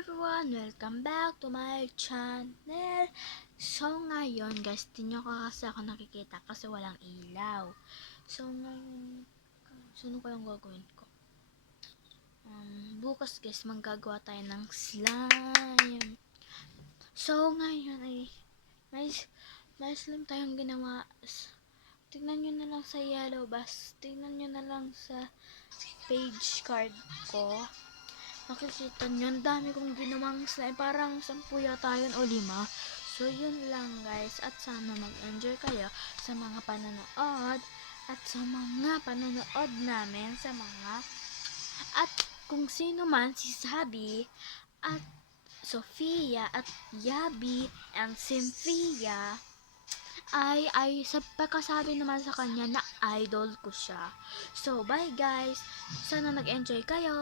everyone! Welcome back to my channel. So ngayon guys, di nyo kasi ako nakikita kasi walang ilaw. So ngayon, ano kayang gagawin ko? Bukas guys, manggagawa tayo ng slime. So ngayon ay may slime tayong ginawa. Tignan nyo na lang sa yellow bus. Tignan nyo na lang sa page card ko. Nakikita nyo, ang dami kong ginawang slime. Parang 10 yata yun o 5. So, yun lang guys. At sana mag-enjoy kayo sa mga panonood. At sa mga panonood namin sa mga... At kung sino man, si Sabi, at Sofia, at Yabi, and Cynthia, ay sa pagkasabi naman sa kanya na idol ko siya. So, bye guys. Sana nag-enjoy kayo.